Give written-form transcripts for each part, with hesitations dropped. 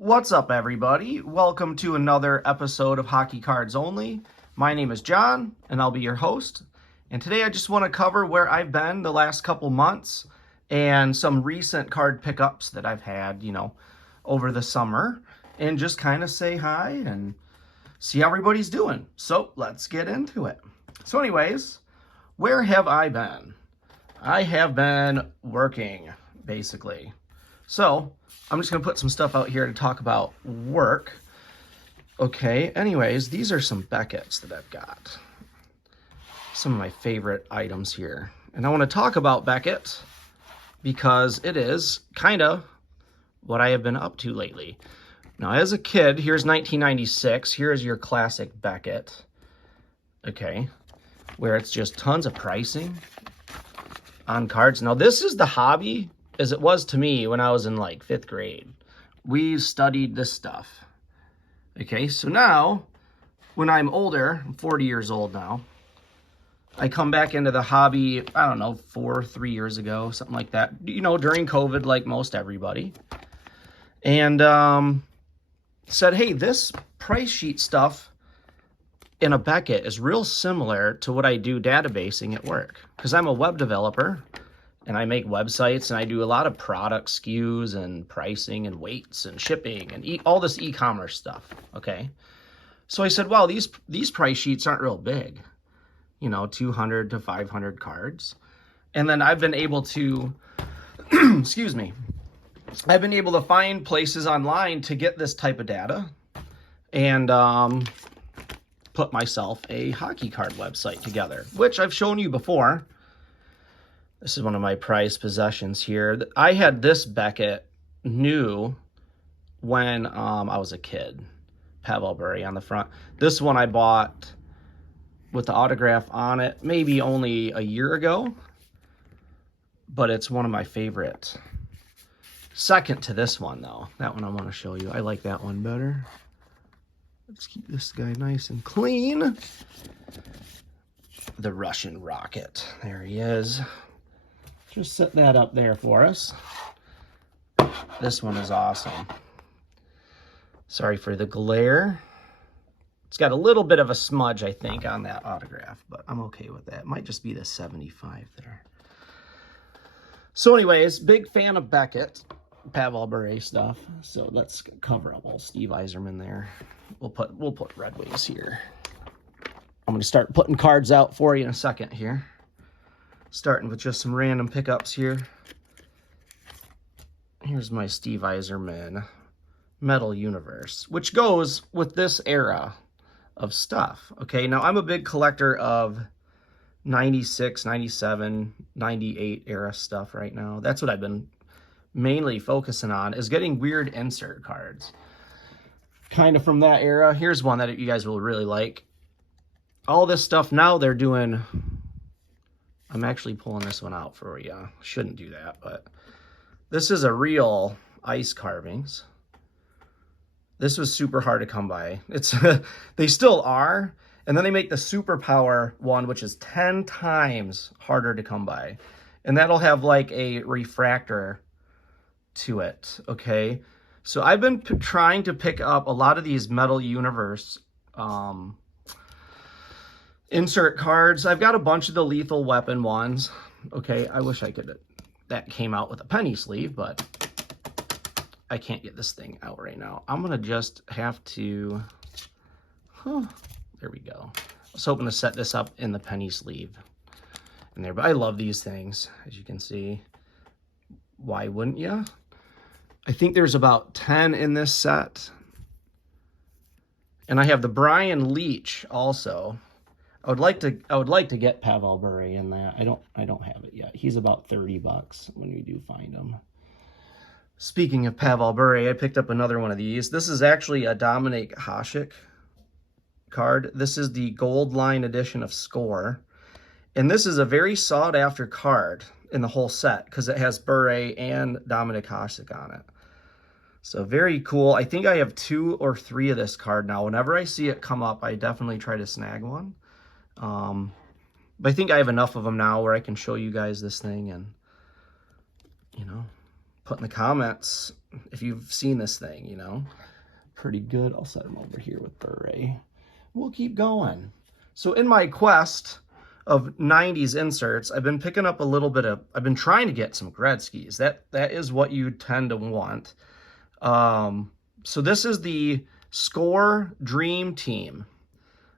What's up, everybody? Welcome to another episode of Hockey Cards Only. My name is John, and I'll be your host. And today I just want to cover where I've been the last couple months and some recent card pickups that I've had, over the summer, and just kind of say hi and see how everybody's doing. So let's get into it. So anyways, where have I been? I have been working, basically. So I'm just going to put some stuff out here to talk about work. Okay, anyways, these are some Beckett's that I've got. Some of my favorite items here. And I want to talk about Beckett because it is kind of what I have been up to lately. Now, as a kid, here's 1996. Here's your classic Beckett. Okay, where it's just tons of pricing on cards. Now, this is the hobby as it was to me when I was in like 5th grade. We studied this stuff. Okay, so now when I'm older, I'm 40 years old now, I come back into the hobby, I don't know, 3 years ago, something like that, during COVID, like most everybody. And said, hey, this price sheet stuff in a Beckett is real similar to what I do databasing at work, because I'm a web developer. And I make websites, and I do a lot of product SKUs and pricing and weights and shipping and all this e-commerce stuff, okay? So I said, well, these price sheets aren't real big, 200 to 500 cards. And then I've been able to, excuse me, I've been able to find places online to get this type of data and put myself a hockey card website together, which I've shown you before. This is one of my prized possessions here. I had this Beckett new when I was a kid. Pavel Bure on the front. This one I bought with the autograph on it maybe only a year ago. But it's one of my favorite. Second to this one, though. That one I want to show you. I like that one better. Let's keep this guy nice and clean. The Russian Rocket. There he is. Just set that up there for us. This one is awesome. Sorry for the glare. It's got a little bit of a smudge, I think, on that autograph, but I'm okay with that. It might just be the 75 there. So anyways, big fan of Beckett, Pavel Bure stuff. So let's cover up old Steve Yzerman there. We'll put Red Wings here. I'm going to start putting cards out for you in a second here. Starting with just some random pickups here. Here's my Steve Yzerman Metal Universe, which goes with this era of stuff. Okay, now I'm a big collector of 96, 97, 98 era stuff right now. That's what I've been mainly focusing on, is getting weird insert cards. Kind of from that era. Here's one that you guys will really like. All this stuff now they're doing... I'm actually pulling this one out for you. Shouldn't do that, but this is a real ice carvings. This was super hard to come by. It's they still are, and then they make the Superpower one, which is 10 times harder to come by, and that'll have like a refractor to it. Okay, so I've been trying to pick up a lot of these Metal Universe insert cards. I've got a bunch of the Lethal Weapon ones. Okay, I wish I could. That came out with a penny sleeve, but I can't get this thing out right now. I'm gonna just have to. There we go. I was hoping to set this up in the penny sleeve in there, but I love these things, as you can see. Why wouldn't you? I think there's about 10 in this set, and I have the Brian Leach also. I would like to get Pavel Bure in that. I don't have it yet. He's about $30 when we do find him. Speaking of Pavel Bure, I picked up another one of these. This is actually a Dominik Hasek card. This is the gold line edition of Score. And this is a very sought after card in the whole set because it has Bure and Dominik Hasek on it. So very cool. I think I have 2 or 3 of this card now. Whenever I see it come up, I definitely try to snag one. But I think I have enough of them now where I can show you guys this thing and, put in the comments if you've seen this thing, you know. Pretty good. I'll set him over here with Beret. We'll keep going. So in my quest of 90s inserts, I've been picking up a little bit of, I've been trying to get some Gretzky's. That is what you tend to want. So this is the Score Dream Team.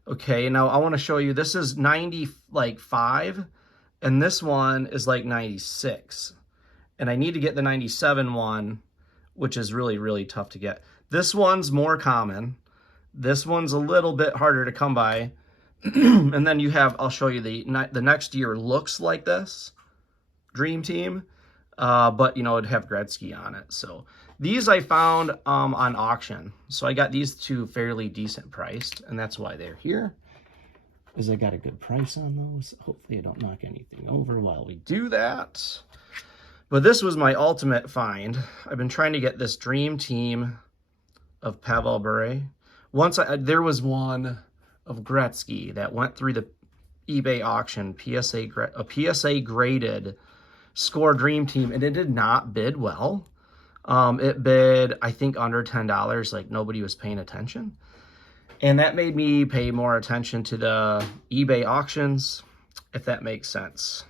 Okay, now I want to show you, this is 95, and this one is like 96. And I need to get the 97 one, which is really, really tough to get. This one's more common. This one's a little bit harder to come by. And then you have, I'll show you the next year looks like this, Dream Team. But, you know, it'd have Gretzky on it. So these I found on auction. So I got these two fairly decent priced, and that's why they're here, is I got a good price on those. Hopefully I don't knock anything over while we do that. But this was my ultimate find. I've been trying to get this Dream Team of Pavel Bure. There was one of Gretzky that went through the eBay auction, a PSA graded Score Dream Team, and it did not bid well. It bid, I think, under $10, like nobody was paying attention. And that made me pay more attention to the eBay auctions, if that makes sense,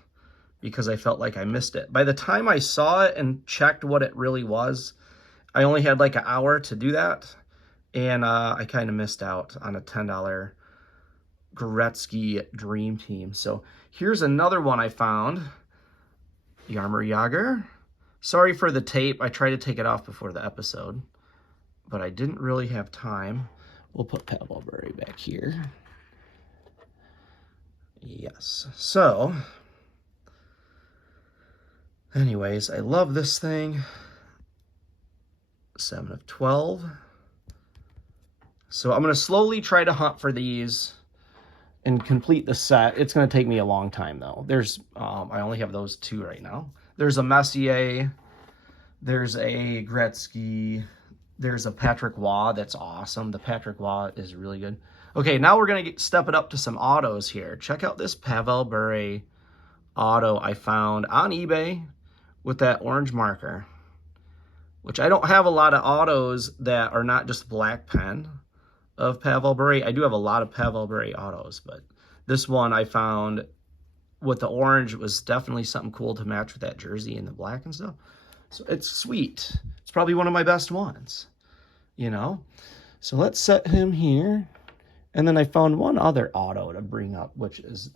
because I felt like I missed it. By the time I saw it and checked what it really was, I only had like an hour to do that, and I kind of missed out on a $10 Gretzky Dream Team. So here's another one I found, Jaromir Jagr. Sorry for the tape. I tried to take it off before the episode, but I didn't really have time. We'll put Pavel Bure back here. Yes. So, anyways, I love this thing. 7 of 12. So I'm going to slowly try to hunt for these and complete the set. It's going to take me a long time, though. There's, I only have those two right now. There's a Messier. There's a Gretzky. There's a Patrick Waugh that's awesome. The Patrick Waugh is really good. Okay, now we're going to step it up to some autos here. Check out this Pavel Bure auto I found on eBay with that orange marker, which I don't have a lot of autos that are not just black pen of Pavel Bure. I do have a lot of Pavel Bure autos, but this one I found with the orange was definitely something cool to match with that jersey and the black and stuff. So it's sweet. It's probably one of my best ones, you know? So let's set him here. And then I found one other auto to bring up, which is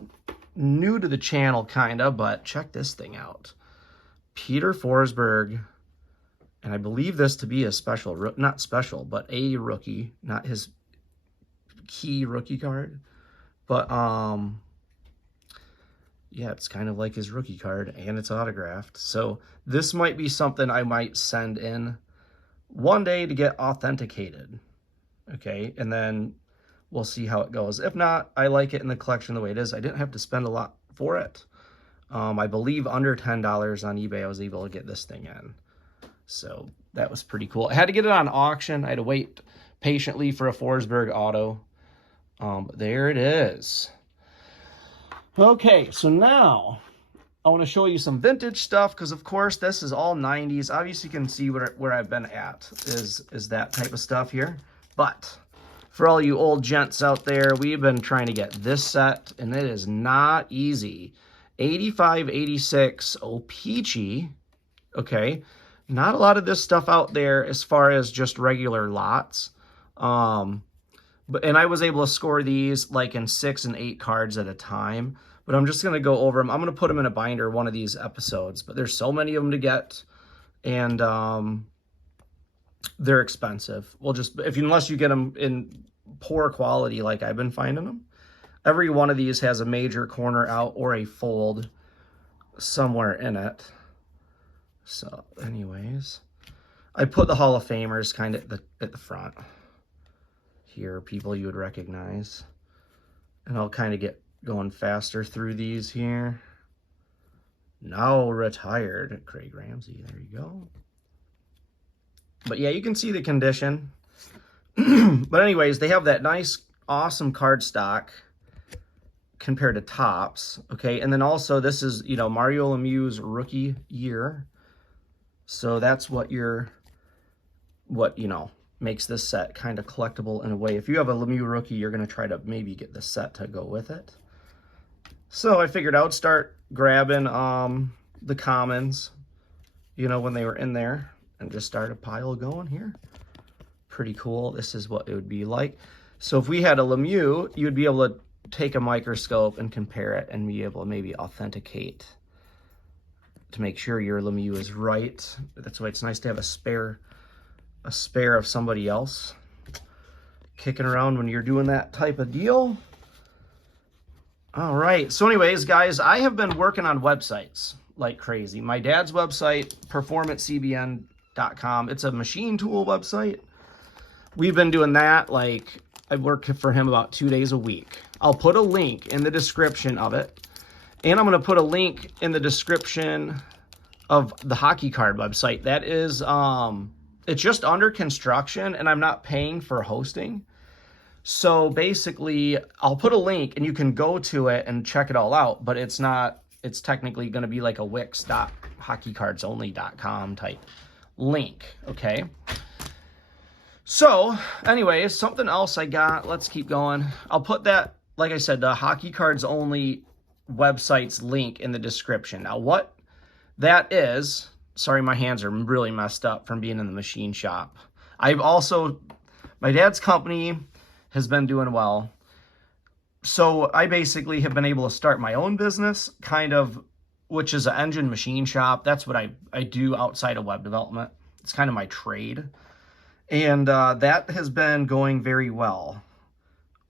new to the channel, kind of, but check this thing out. Peter Forsberg. And I believe this to be a special, not special, but a rookie, not his key rookie card. But, yeah, it's kind of like his rookie card, and it's autographed. So this might be something I might send in one day to get authenticated. Okay, and then we'll see how it goes. If not, I like it in the collection the way it is. I didn't have to spend a lot for it. I believe under $10 on eBay, I was able to get this thing in. So that was pretty cool. I had to get it on auction. I had to wait patiently for a Forsberg auto. But there it is. Okay, so now I want to show you some vintage stuff, because of course this is all 90s. Obviously you can see where I've been at is that type of stuff here. But for all you old gents out there, we've been trying to get this set, and it is not easy. 85, 86 O-Pee-Chee. Okay, not a lot of this stuff out there as far as just regular lots. And I was able to score these like in 6 and 8 cards at a time. But I'm just going to go over them. I'm going to put them in a binder one of these episodes. But there's so many of them to get. And they're expensive. Well, just unless you get them in poor quality like I've been finding them. Every one of these has a major corner out or a fold somewhere in it. So anyways, I put the Hall of Famers kind of at the front. Here, people you would recognize. And I'll kind of get going faster through these here. Now retired, Craig Ramsey. There you go. But yeah, you can see the condition. But anyways, they have that nice, awesome card stock compared to Topps. Okay, and then also this is, you know, Mario Lemieux's rookie year. So that's what you're what, makes this set kind of collectible in a way. If you have a Lemieux rookie, you're going to try to maybe get the set to go with it. So I figured I would start grabbing the commons, when they were in there, and just start a pile going here. Pretty cool. This is what it would be like. So if we had a Lemieux, you'd be able to take a microscope and compare it and be able to maybe authenticate to make sure your Lemieux is right. That's why it's nice to have a spare of somebody else kicking around when you're doing that type of deal. All right. So anyways, guys, I have been working on websites like crazy. My dad's website, performancebn.com. It's a machine tool website. We've been doing that. Like, I work for him about 2 days a week. I'll put a link in the description of it. And I'm going to put a link in the description of the hockey card website. That is, it's just under construction, and I'm not paying for hosting. So basically, I'll put a link, and you can go to it and check it all out. But it's technically going to be like a wix.hockeycardsonly.com type link, okay? So, anyways, something else I got. Let's keep going. I'll put that, like I said, the Hockey Cards Only website's link in the description. Now, what that is, sorry, my hands are really messed up from being in the machine shop. My dad's company has been doing well. So I basically have been able to start my own business, which is an engine machine shop. That's what I do outside of web development. It's kind of my trade. And that has been going very well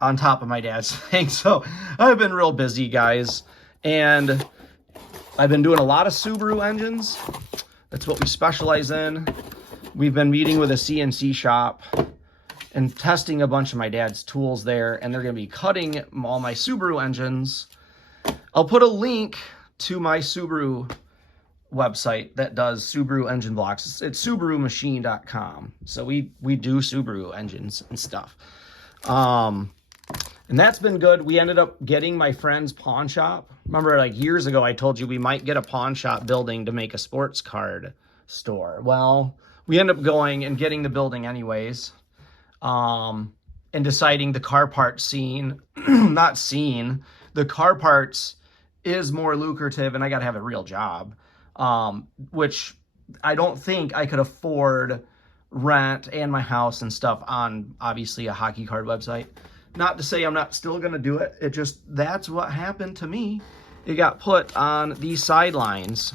on top of my dad's thing. So I've been real busy, guys. And I've been doing a lot of Subaru engines. That's what we specialize in. We've been meeting with a CNC shop and testing a bunch of my dad's tools there. And they're going to be cutting all my Subaru engines. I'll put a link to my Subaru website that does Subaru engine blocks. It's subarumachine.com. So we do Subaru engines and stuff. And that's been good. We ended up getting my friend's pawn shop. Remember, like years ago, I told you we might get a pawn shop building to make a sports card store. Well, we ended up going and getting the building anyways. And deciding the car parts scene, the car parts is more lucrative, and I got to have a real job. Which I don't think I could afford rent and my house and stuff on, obviously, a hockey card website. Not to say I'm not still going to do it. It just, that's what happened to me. It got put on these sidelines.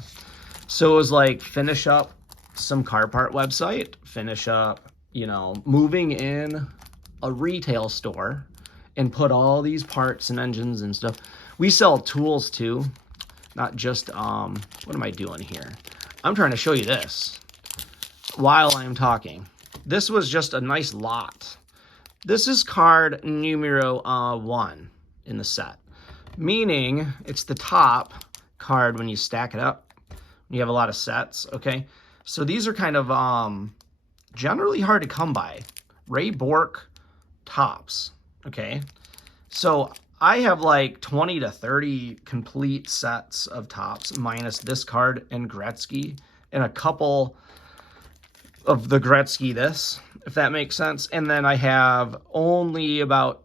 So it was like, finish up some car part website, finish up, moving in a retail store and put all these parts and engines and stuff. We sell tools too. Not just, what am I doing here? I'm trying to show you this while I'm talking. This was just a nice lot. This is card numero 1 in the set, meaning it's the top card when you stack it up. You have a lot of sets, okay? So these are kind of generally hard to come by. Ray Bork tops, okay? So I have like 20 to 30 complete sets of tops, minus this card and Gretzky, and a couple of the Gretzky this, if that makes sense. And then I have only about,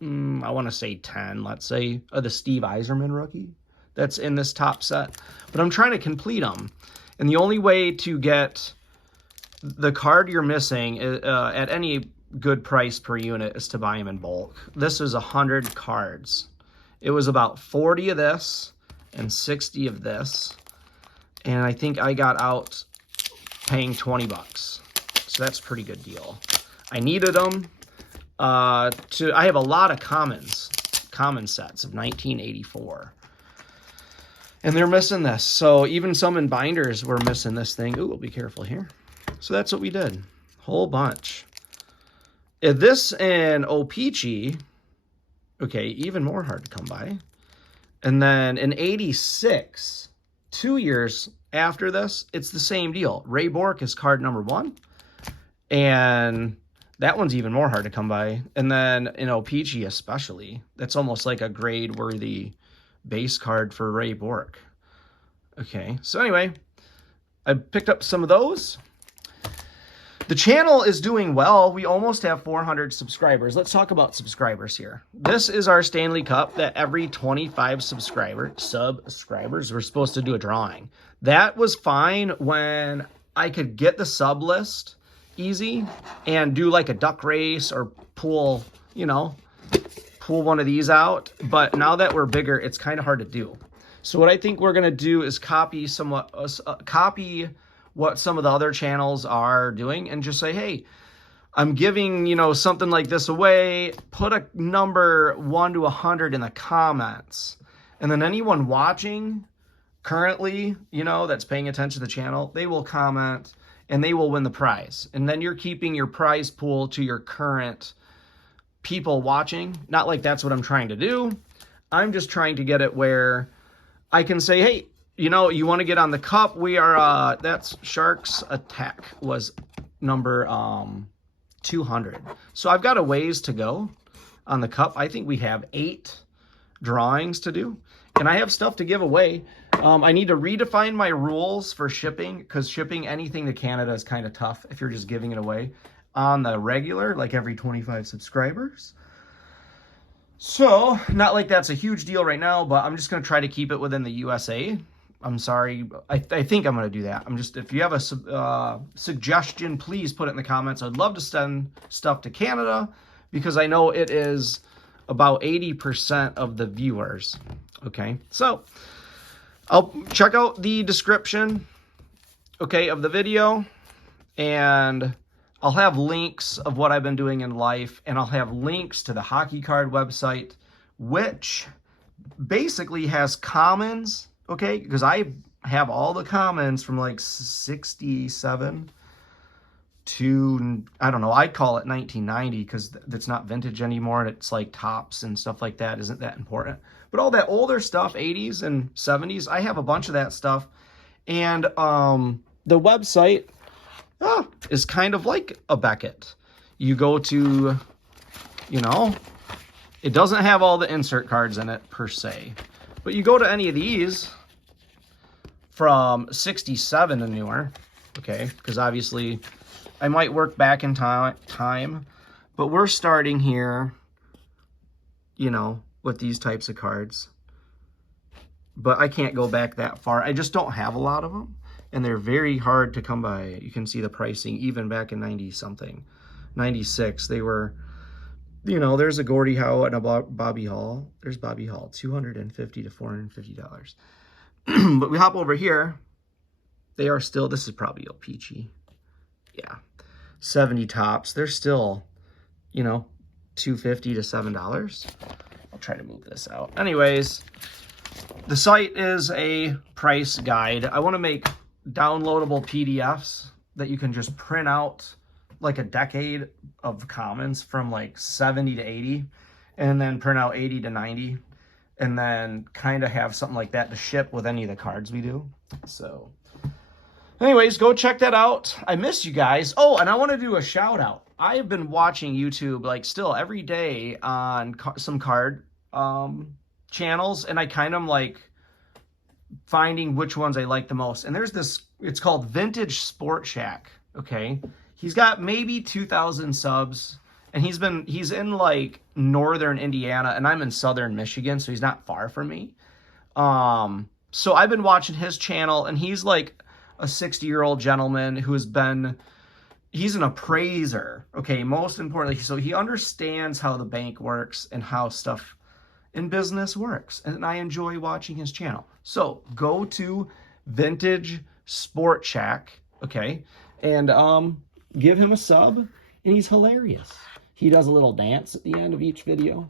I want to say 10, let's say, of the Steve Yzerman rookie that's in this top set. But I'm trying to complete them. And the only way to get the card you're missing at any good price per unit is to buy them in bulk. This is 100 cards. It was about 40 of this and 60 of this, and I think I got out paying 20 bucks. So that's a pretty good deal. I needed them I have a lot of common sets of 1984, and they're missing this. So even some in binders were missing this thing. Ooh, be careful here. So that's what we did. Whole bunch. This and O-Pee-Chee, okay, even more hard to come by. And then in 86, 2 years after this, it's the same deal. Ray Bork is card number 1. And that one's even more hard to come by. And then in O-Pee-Chee especially, that's almost like a grade-worthy base card for Ray Bork. Okay, so anyway, I picked up some of those. The channel is doing well. We almost have 400 subscribers. Let's talk about subscribers here. This is our Stanley Cup that every 25 subscribers we're supposed to do a drawing. That was fine when I could get the sub list easy and do like a duck race or pull, you know, pull one of these out. But now that we're bigger, it's kind of hard to do. So what I think we're going to do is copy what some of the other channels are doing and just say, hey, I'm giving, you know, something like this away. Put a number 1 to 100 in the comments. And then anyone watching currently, you know, that's paying attention to the channel, they will comment and they will win the prize. And then you're keeping your prize pool to your current people watching. Not like that's what I'm trying to do. I'm just trying to get it where I can say, hey, you know, you want to get on the cup? We are, that's Sharks Attack was number 200. So I've got a ways to go on the cup. I think we have 8 drawings to do. And I have stuff to give away. I need to redefine my rules for shipping, because shipping anything to Canada is kind of tough if you're just giving it away on the regular, like every 25 subscribers. So, not like that's a huge deal right now, but I'm just going to try to keep it within the USA. I'm sorry. I think I'm going to do that. If you have a suggestion, please put it in the comments. I'd love to send stuff to Canada because I know it is about 80% of the viewers. Okay, so I'll check out the description, okay, of the video, and I'll have links of what I've been doing in life, and I'll have links to the hockey card website, which basically has commons, okay, because I have all the commons from like 67 to, I don't know, I'd call it 1990 because it's not vintage anymore, and it's like tops and stuff like that isn't that important. But all that older stuff, 80s and 70s, I have a bunch of that stuff. And the website is kind of like a Beckett. You go to, you know, it doesn't have all the insert cards in it per se, but you go to any of these from 67 and newer, okay, because obviously I might work back in time, but we're starting here, you know, with these types of cards. But I can't go back that far. I just don't have a lot of them, and they're very hard to come by. You can see the pricing even back in 90-something. 96, they were, you know, there's a Gordie Howe and a Bobby Hall. There's Bobby Hall, $250 to $450. But we hop over here. They are still, this is probably El Peachy. Yeah, 70 tops. They're still, you know, $250 to $7. I'll try to move this out. Anyways, the site is a price guide. I want to make downloadable PDFs that you can just print out like a decade of commons from like 70 to 80, and then print out 80 to 90, and then kind of have something like that to ship with any of the cards we do. So anyways, go check that out. I miss you guys. Oh, and I want to do a shout out. I've been watching YouTube like still every day on some card channels, and I kind of like finding which ones I like the most. And there's this, it's called Vintage Sport Shack, okay? He's got maybe 2,000 subs, and he's in like northern Indiana, and I'm in southern Michigan, so he's not far from me. So I've been watching his channel, and he's like a 60-year-old gentleman who has been, he's an appraiser, okay, most importantly, so he understands how the bank works and how stuff in business works, and I enjoy watching his channel. So go to Vintage Sport Shack, okay, and give him a sub, and he's hilarious. He does a little dance at the end of each video.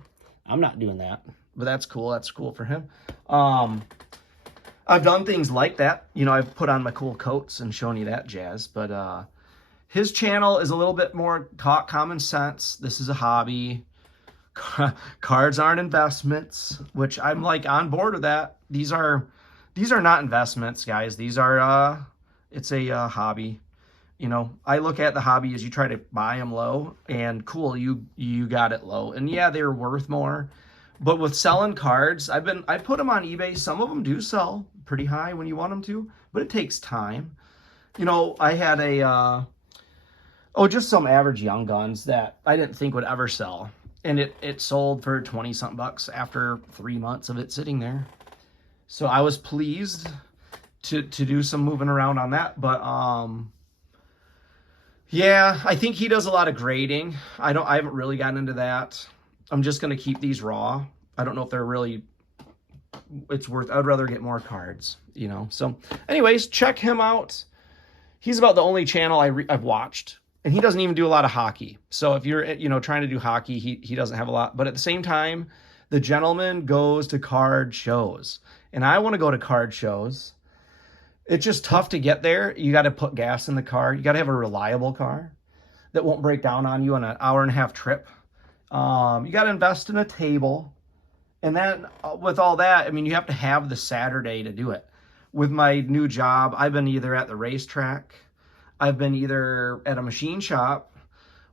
I'm not doing that, but that's cool. That's cool for him. I've done things like that. You know, I've put on my cool coats and shown you that jazz, but his channel is a little bit more talk common sense. This is a hobby. Cards aren't investments, which I'm like on board with that. These are not investments, guys. These are it's a hobby. You know, I look at the hobby as you try to buy them low, and cool, you got it low, and yeah, they're worth more. But with selling cards, I put them on eBay. Some of them do sell pretty high when you want them to, but it takes time. You know, I had a Oh, just some average young guns that I didn't think would ever sell. And it sold for 20 something bucks after 3 months of it sitting there. So I was pleased to do some moving around on that. But yeah, I think he does a lot of grading. I haven't really gotten into that. I'm just gonna keep these raw. I don't know if they're really, it's worth, I'd rather get more cards, you know. So anyways, check him out. He's about the only channel I've watched, and he doesn't even do a lot of hockey. So if you're, you know, trying to do hockey, he doesn't have a lot. But at the same time, the gentleman goes to card shows, and I want to go to card shows. It's just tough to get there. You got to put gas in the car. You got to have a reliable car that won't break down on you on an hour-and-a-half trip. You got to invest in a table. And then with all that, I mean, you have to have the Saturday to do it. With my new job, I've been either at the racetrack, I've been either at a machine shop,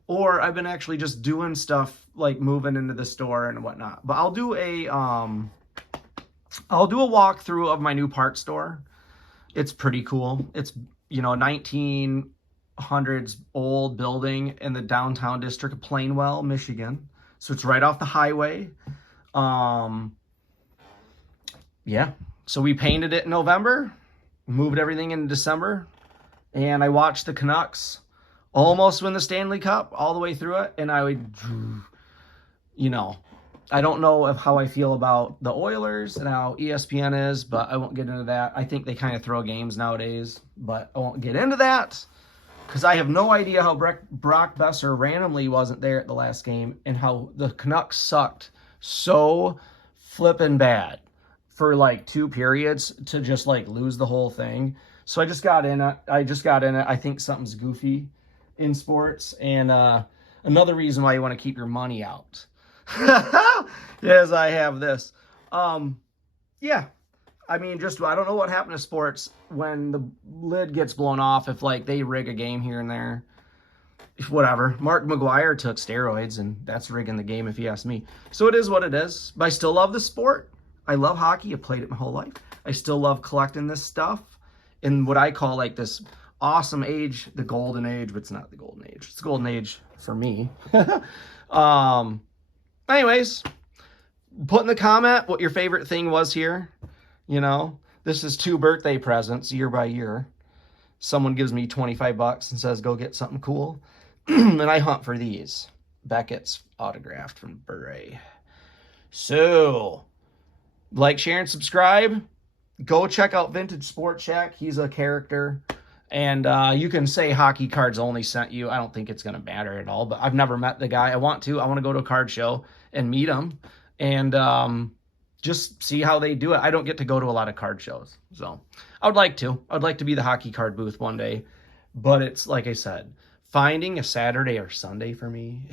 or I've been actually just doing stuff like moving into the store and whatnot. But I'll do a walkthrough of my new parts store. It's pretty cool. It's, you know, 1900s old building in the downtown district of Plainwell, Michigan. So it's right off the highway. Yeah. So we painted it in November, moved everything in December, and I watched the Canucks almost win the Stanley Cup all the way through it. And I would, you know, I don't know how I feel about the Oilers and how ESPN is, but I won't get into that. I think they kind of throw games nowadays, but I won't get into that because I have no idea how Brock Besser randomly wasn't there at the last game and how the Canucks sucked so flippin' bad for like 2 periods to just like lose the whole thing. So I just got in it. I think something's goofy in sports. And another reason why you want to keep your money out. Yes, I have this. Yeah. I mean, just, I don't know what happened to sports when the lid gets blown off, if like they rig a game here and there. Whatever. Mark McGuire took steroids, and that's rigging the game if you ask me. So it is what it is. But I still love the sport. I love hockey. I played it my whole life. I still love collecting this stuff in what I call like this awesome age, the golden age, but it's not the golden age. It's the golden age for me. Anyways, put in the comment what your favorite thing was here. You know, this is 2 birthday presents year by year. Someone gives me 25 bucks and says, go get something cool. And I hunt for these. Beckett's autographed from Beret. So, like, share, and subscribe. Go check out Vintage Sport Shack. He's a character. And you can say Hockey Cards Only sent you. I don't think it's going to matter at all. But I've never met the guy. I want to. I want to go to a card show and meet him. And just see how they do it. I don't get to go to a lot of card shows. So I would like to. I'd like to be the hockey card booth one day. But it's, like I said, finding a Saturday or Sunday for me,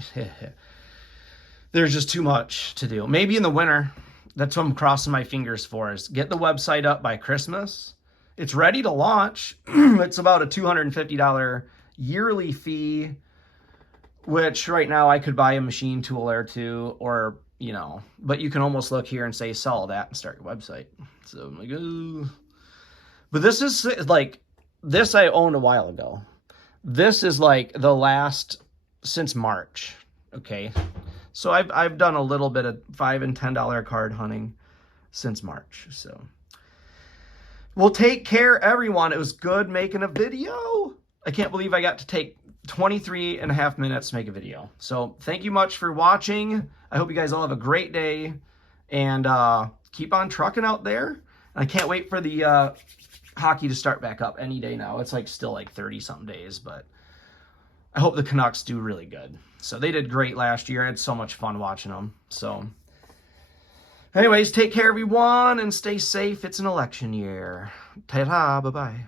there's just too much to do. Maybe in the winter. That's what I'm crossing my fingers for, is get the website up by Christmas. It's ready to launch. It's about a $250 yearly fee, which right now I could buy a machine tool or two, or, you know, but you can almost look here and say, sell that and start your website. So I'm like, ooh. But this is like, this I owned a while ago. This is like the last since March. Okay. So I've done a little bit of $5 and $10 card hunting since March. So, well, take care, everyone. It was good making a video. I can't believe I got to take 23 and a half minutes to make a video. So thank you much for watching. I hope you guys all have a great day, and keep on trucking out there. I can't wait for the hockey to start back up any day now. It's like still like 30 something days, but I hope the Canucks do really good. So they did great last year. I had so much fun watching them. So anyways, take care, everyone, and stay safe. It's an election year. Ta-ta, bye-bye.